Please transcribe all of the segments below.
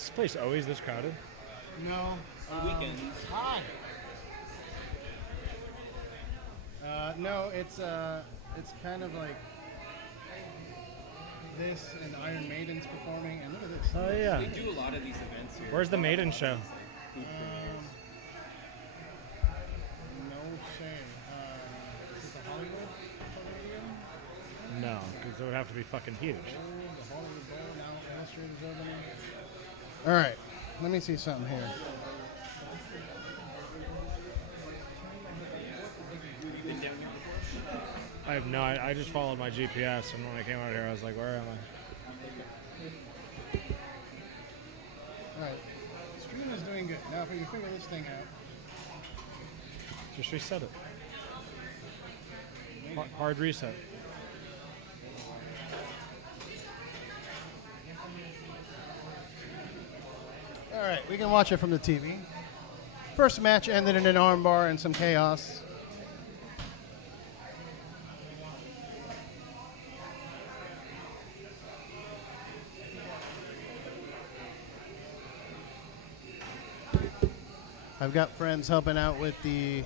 Is this place always this crowded? No. On weekends. Hi. No, it's kind of like this and Iron Maiden's performing, and look at this. Oh yeah. They do a lot of these events here. Where's the Maiden show? No shame. Is it the Hollywood Palladium? No, because it would have to be fucking huge. The Hollywood Bowl, now Illustrated opening. All right, let me see something here. I have no. I just followed my GPS, and when I came out here, I was like, "Where am I?" All right, stream is doing good. Now, if we can figure this thing out. Just reset it. Hard reset. All right, we can watch it from the TV. First match ended in an armbar and some chaos. I've got friends helping out with the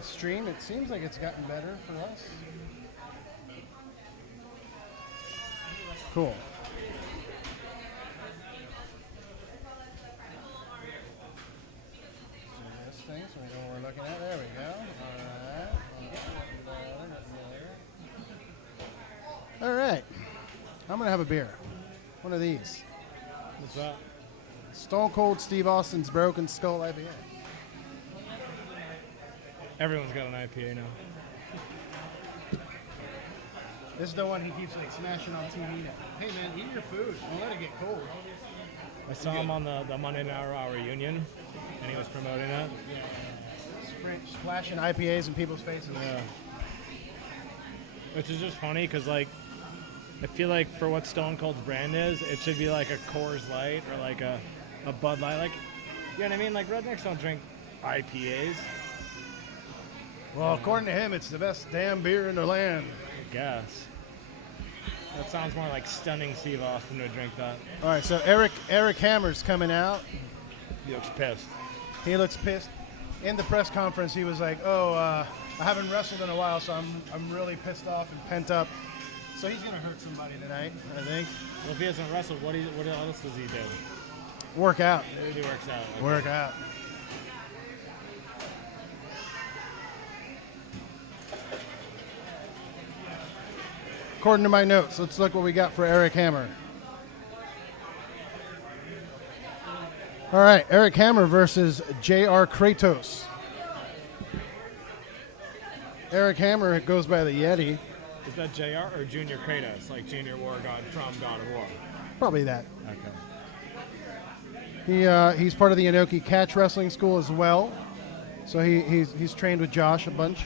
stream. It seems like it's gotten better for us. Cool. This thing, so we know what we're looking at. There we go. All right. I'm going to have a beer. One of these. What's that? Stone Cold Steve Austin's Broken Skull IPA. Everyone's got an IPA now. This is the one he keeps like smashing on TV now. Hey man, eat your food. Don't let it get cold. I saw him on the Monday Night Raw reunion, and he was promoting it. Splashing IPAs in people's faces. Yeah. Which is just funny because, like, I feel like for what Stone Cold's brand is, it should be like a Coors Light or like a Bud Light. Like, you know what I mean? Like, rednecks don't drink IPAs. Well, according to him, it's the best damn beer in the land. I guess. That sounds more like Stunning Steve Austin would drink that. All right, so Eric Hammer's coming out. He looks pissed. He looks pissed. In the press conference, he was like, I haven't wrestled in a while, so I'm really pissed off and pent up. So he's going to hurt somebody tonight, I think. Well, if he hasn't wrestled, what else does he do? Work out. He works out. Okay. Work out. According to my notes, let's look what we got for Eric Hammer. All right, Eric Hammer versus J.R. Kratos. Eric Hammer goes by the Yeti. Is that JR or Junior Kratos, like Junior War God from God of War? Probably that. Okay. He's part of the Inoki Catch Wrestling School as well. So he's trained with Josh a bunch.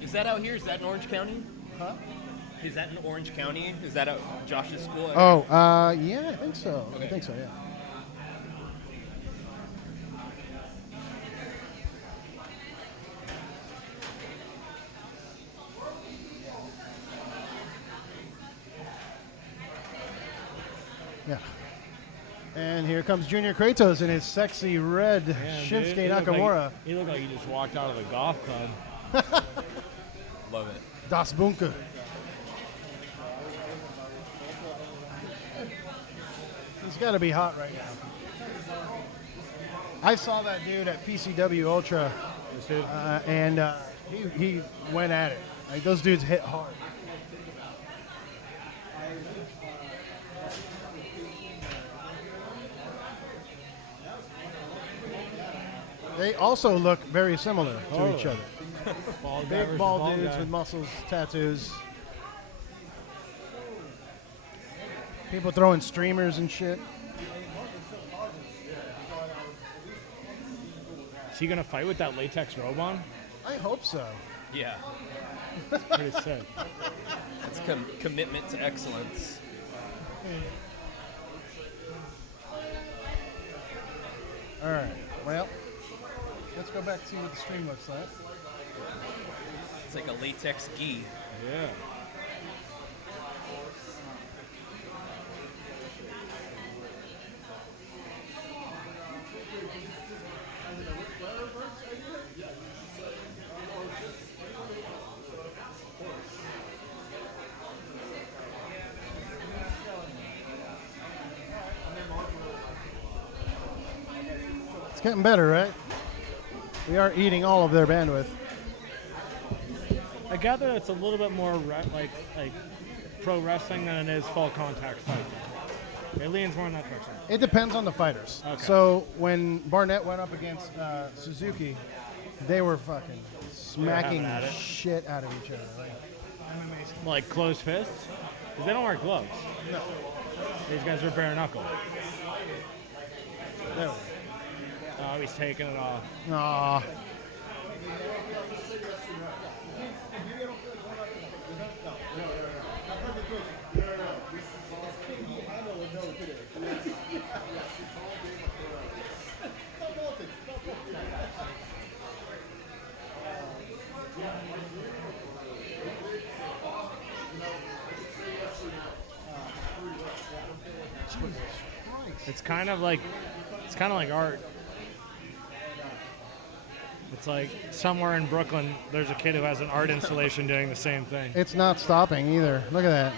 Is that out here? Is that in Orange County? Huh? Is that in Orange County? Is that at Josh's school? Oh, yeah, I think so. Okay. I think so, yeah. Yeah. And here comes Junior Kratos in his sexy red Shinsuke Nakamura. He looked like he just walked out of the golf club. Love it. Das Bunker. He's got to be hot right now. I saw that dude at PCW Ultra, and he went at it. Like, those dudes hit hard. They also look very similar to each other. Big bald dudes with muscles, tattoos. People throwing streamers and shit. Is he gonna fight with that latex robe on? I hope so. Yeah. That's pretty sick. It's commitment to excellence. All right. Well, let's go back to see what the stream looks like. It's like a latex gi. Yeah. getting better, right? We are eating all of their bandwidth. I gather it's a little bit more like pro wrestling than it is full contact fight. It leans more in that direction. It depends on the fighters. Okay. So when Barnett went up against Suzuki, they were fucking smacking at the it. shit out of each other. Like closed fists? Because they don't wear gloves. No. These guys are bare knuckle. No. Oh, he's taking it off. Aw. It's kind of like art. It's like somewhere in Brooklyn, there's a kid who has an art installation doing the same thing. It's not stopping either. Look at that.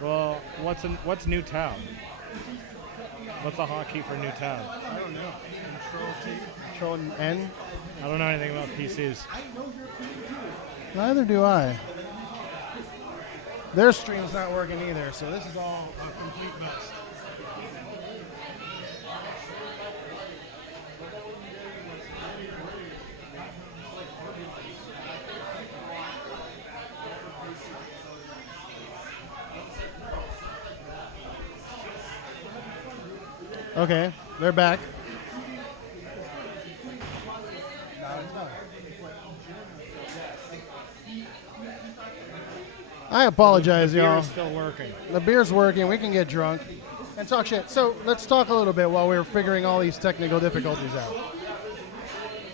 Well, what's Newtown? What's the hotkey for Newtown? I don't know. Control N? I don't know anything about PCs. Neither do I. Their stream's not working either, so this is all a complete mess. Okay, they're back. I apologize, The beer y'all. is still working. The beer's working. We can get drunk and talk shit. So let's talk a little bit while we're figuring all these technical difficulties out.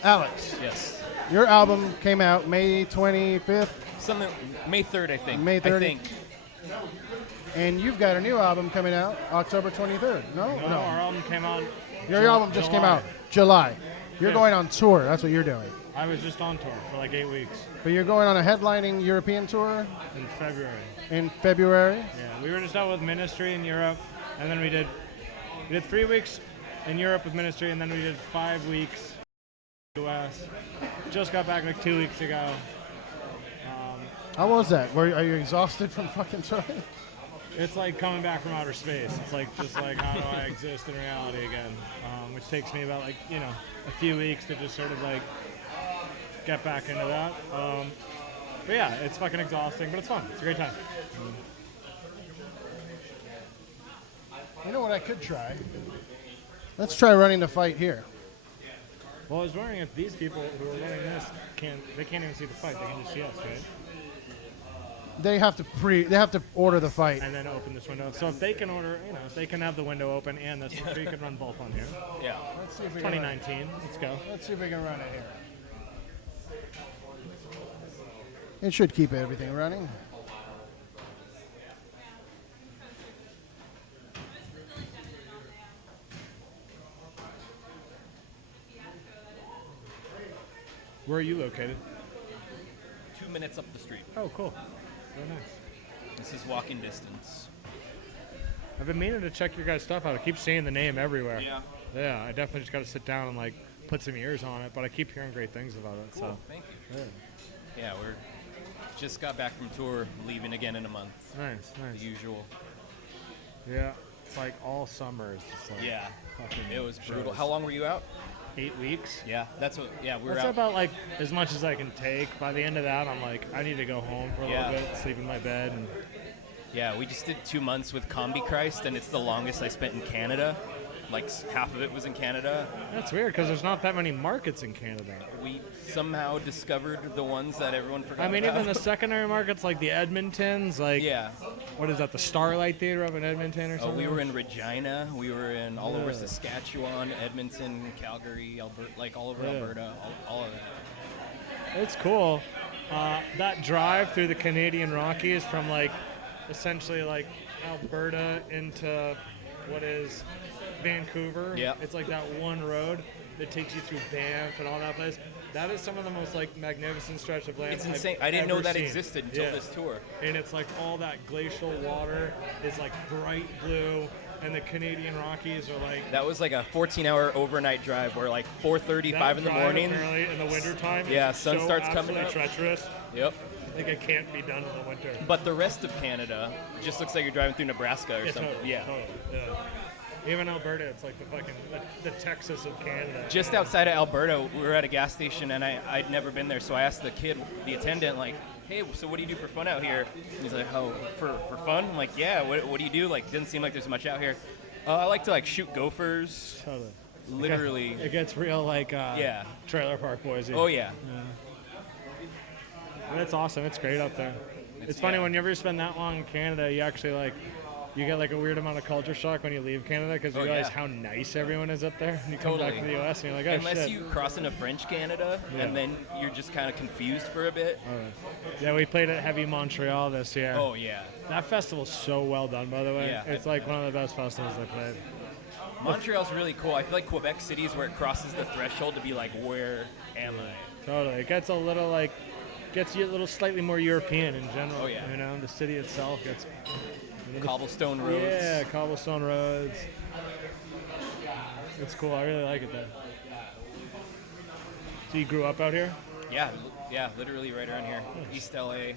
Alex, Yes. your album came out May 25th, Something May 3rd, I think. May 3rd. I think. and you've got a new album coming out October 23rd. No? No, our album came out. Your album just came out July. You're Yeah. going on tour. That's what you're doing. I was just on tour for like 8 weeks But you're going on a headlining European tour in February. in February. Yeah, we were just out with Ministry in Europe, and then we did 3 weeks in Europe with Ministry, and then we did 5 weeks in the US. Just got back like 2 weeks ago. How was that? Are you exhausted from fucking touring? It's like coming back from outer space. It's like just like how do I exist in reality again, which takes me about like a few weeks to just sort of like get back into that. But yeah, it's fucking exhausting, but it's fun. It's a great time. You know what I could try? Let's try running the fight here. Well, I was wondering if these people who are running this can't even see the fight. They can just see us, right? They have to order the fight. And then open this window. So if they can order, if they can have the window open and this, so you can run both on here. Yeah. Let's see if we can run it. 2019. Let's go. Let's see if we can run it here. It should keep everything running. Where are you located? 2 minutes up the street. Oh, cool. Very nice. This is walking distance. I've been meaning to check your guys' stuff out. I keep seeing the name everywhere. Yeah. Yeah, I definitely just got to sit down and like put some ears on it, but I keep hearing great things about it. Cool. So Thank you. Yeah, we're just got back from tour, leaving again in a month. nice, nice. The usual. Yeah, it's like all summer is just like Yeah. fucking It was brutal. shows. How long were you out? 8 weeks. Yeah, that's what. Yeah, we were That's out. about like as much as I can take. By the end of that, I'm like, I need to go home for a Yeah. little bit, sleep in my bed, and Yeah, we just did 2 months with Combi Christ, and it's the longest I spent in Canada. Like half of it was in Canada. that's weird because there's not that many markets in Canada. We somehow discovered the ones that everyone forgot I mean, about. even the secondary markets like the Edmontons, like Yeah. what is that, the Starlight Theater up in Edmonton or Oh, something? we were in Regina. We were in all over Yeah. Saskatchewan, Edmonton, Calgary, Alberta, like all over Yeah. Alberta, all of that. It's cool. That drive through the Canadian Rockies from like essentially like Alberta into what is Vancouver. Yeah. It's like that one road that takes you through Banff and all that place. That is some of the most like magnificent stretch of land. It's insane. I've I didn't know ever that seen. existed until this tour. And it's like all that glacial water is like bright blue, and the Canadian Rockies are like. That was like a 14-hour overnight drive where like 4:30, 5 in the morning. Apparently in the wintertime. Yeah, sun starts coming up. Treacherous. Yep. Like it can't be done in the winter. But the rest of Canada just looks like you're driving through Nebraska or something. Totally, yeah. Totally. Yeah. Even Alberta, it's like the fucking the Texas of Canada. Just outside of Alberta, we were at a gas station, and I'd never been there, so I asked the kid, the attendant, like, hey, so what do you do for fun out here? And he's like, oh, for fun? I'm like, yeah, what do you do? Like, didn't seem like there's much out here. I like to, like, shoot gophers. Totally. Literally. It gets real, like, Trailer Park Boys. Oh, yeah. That's awesome. It's great up there. It's funny, whenever you spend that long in Canada, you actually, like, you get like a weird amount of culture shock when you leave Canada because you realize how nice everyone is up there. And you come back to the U.S. and you're like, oh, Unless you cross into French Canada, and then you're just kind of confused for a bit. Yeah, we played at Heavy Montreal this year. Oh, yeah. That festival's so well done, by the way. Yeah, it's like one of the best festivals I played. Montreal's really cool. I feel like Quebec City is where it crosses the threshold to be like, where am I? Totally. It gets a little like, gets you a little slightly more European in general. Oh, yeah. You know, the city itself gets... Cobblestone roads. Yeah, cobblestone roads. It's cool. I really like it there. So you grew up out here? Yeah, literally right around here. East LA.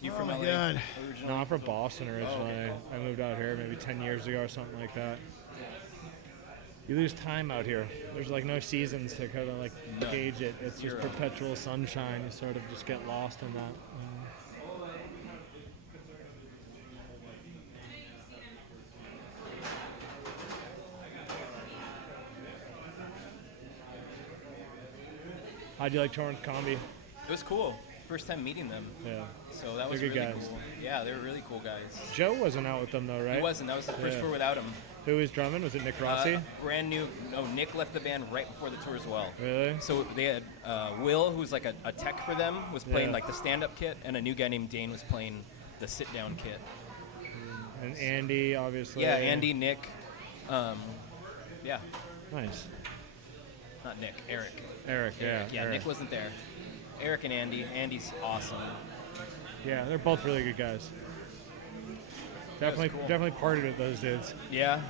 You from LA? God. No, I'm from Boston originally. I moved out here maybe 10 years ago or something like that. You lose time out here. There's like no seasons to kind of like gauge it. It's just perpetual sunshine. You sort of just get lost in that. How'd you like touring with Combi? It was cool. First time meeting them. Yeah. So that was They're good really guys. cool. Yeah, they were really cool guys. Joe wasn't out with them though, right? He wasn't. That was the first tour without him. Who was drumming? Was it Nick Rossi? Brand new. No, Nick left the band right before the tour as well. Really? So they had Will, who's like a tech for them, was playing like the stand-up kit, and a new guy named Dane was playing the sit-down kit. And Andy, obviously. Yeah, Andy, Nick. Yeah. Nice. Not Nick, Eric. Eric, yeah. Yeah, Eric. Nick wasn't there. Eric and Andy. Andy's awesome. Yeah, they're both really good guys. Definitely partied with those dudes. Yeah,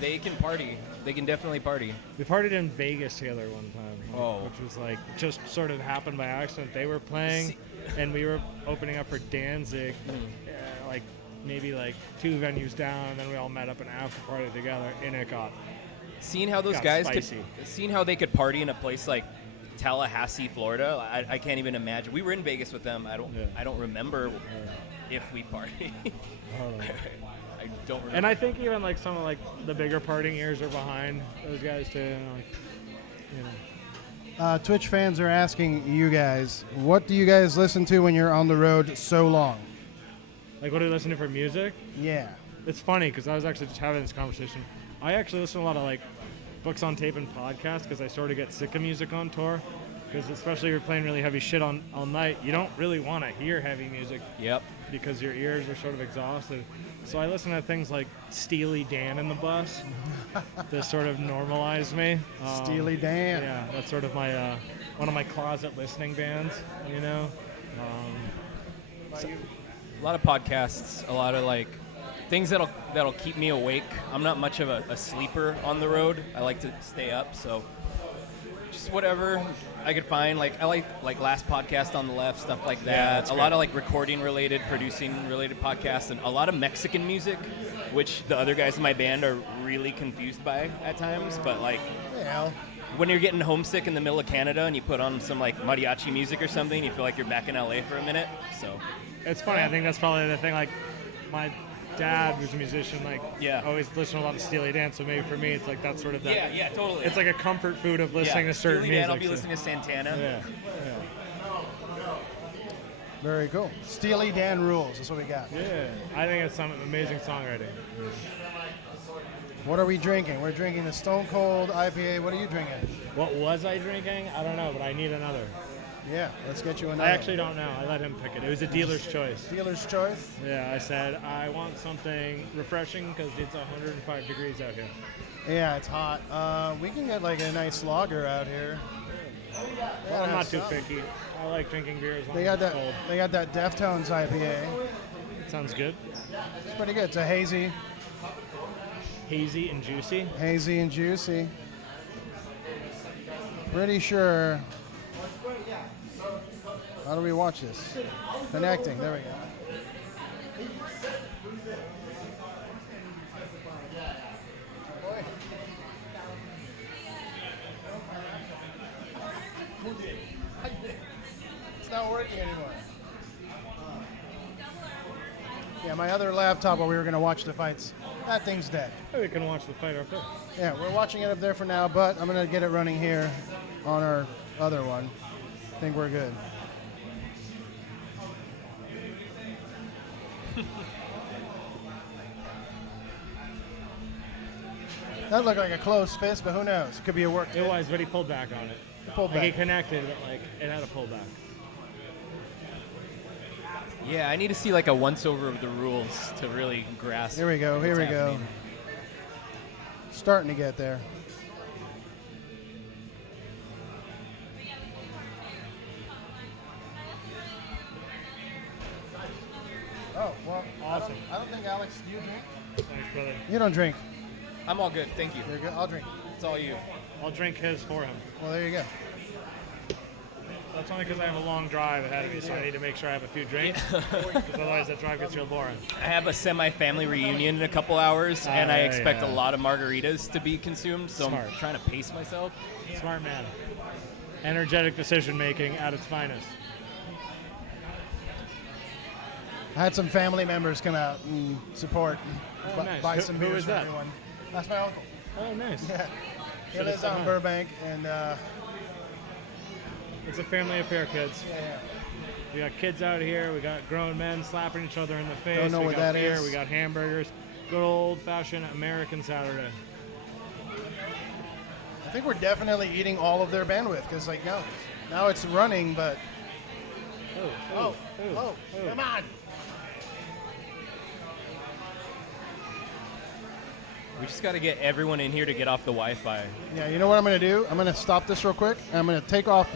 they can party. They can definitely party. We partied in Vegas together one time. Which was like just sort of happened by accident. They were playing, and we were opening up for Danzig, like maybe like 2 venues down, and then we all met up and after party together, and it got Seeing how those got guys spicy. seeing how they could party in a place like Tallahassee, Florida, I can't even imagine. We were in Vegas with them. I don't remember if we partied. I don't remember. And I think even like some of like the bigger partying ears are behind those guys too. Twitch fans are asking you guys, what do you guys listen to when you're on the road so long? Like what do you listen to for music? Yeah. It's funny because I was actually just having this conversation. I actually listen to a lot of like books on tape and podcasts because I sort of get sick of music on tour. Because especially if you're playing really heavy shit all night, you don't really want to hear heavy music. Yep. Because your ears are sort of exhausted. So I listen to things like Steely Dan in the bus to sort of normalize me. Steely Dan. Yeah, that's sort of my one of my closet listening bands, you know. A lot of podcasts, a lot of like things that'll keep me awake. I'm not much of a sleeper on the road. I like to stay up, so just whatever I could find. Like I like Last Podcast on the Left, stuff like that. A lot of like recording related, producing related podcasts, and a lot of Mexican music, which the other guys in my band are really confused by at times. But like, when you're getting homesick in the middle of Canada and you put on some like mariachi music or something, you feel like you're back in LA for a minute. So it's funny. I think that's probably the thing. Like my dad was a musician, like always listened to a lot of Steely Dan, so maybe for me it's like that's sort of that. Yeah, totally. It's like a comfort food of listening to certain Steely music. Dan, I'll be listening to Santana. Yeah. Very cool. Steely Dan rules. That's what we got. Yeah. I think it's some amazing songwriting. What are we drinking? We're drinking the Stone Cold IPA. What are you drinking? What was I drinking? I don't know, but I need another. Yeah, let's get you I another. actually don't know. I let him pick it. It was a dealer's choice. Dealer's choice. Yeah, I said I want something refreshing because it's 105 degrees out here. Yeah, it's hot. We can get like a nice lager out here. Well, I'm not too picky. I like drinking beer as long They as got it's that. cold. They got that Deftones IPA. Sounds good. It's pretty good. It's a hazy Hazy and juicy. and juicy. Pretty sure. How do we watch this? Connecting. There we go. It's not working anymore. Yeah, my other laptop while we were going to watch the fights, that thing's dead. Oh, we can watch the fight up there. Yeah, we're watching it up there for now, but I'm going to get it running here on our other one. I think we're good. That looked like a close fist, but who knows? Could be a work. It was, but he pulled back on it. Pulled Like he back. connected, but like it had a pullback. Yeah, I need to see like a once-over of the rules to really grasp. Here we go. Here we what's go. happening. Starting to get there. Oh, well, Awesome. I don't think, Alex, you drink? Thanks, brother. You don't drink. I'm all good, thank you. You're good. I'll drink. It's all you. I'll drink his for him. Well, there you go. That's only because I have a long drive ahead of me, so I need to make sure I have a few drinks. Because otherwise, that drive gets real boring. I have a semi-family reunion in a couple hours, and I yeah, expect yeah. a lot of margaritas to be consumed, so Smart. I'm trying to pace myself. Smart man. Energetic decision making at its finest. I had some family members come out and support, Oh, nice. buy Who- some who beers was for that? everyone. That's my uncle. Oh, nice. Yeah. He Should've lives said out in no. Burbank, and It's a family affair, kids. yeah. We got kids out here. We got grown men slapping each other in the face. Don't know we what got that beer. is. We got hamburgers. Good old-fashioned American Saturday. I think we're definitely eating all of their bandwidth because, like, now it's running, but oh, come on! We just got to get everyone in here to get off the Wi-Fi. Yeah, you know what I'm gonna do? I'm gonna stop this real quick. And I'm gonna take off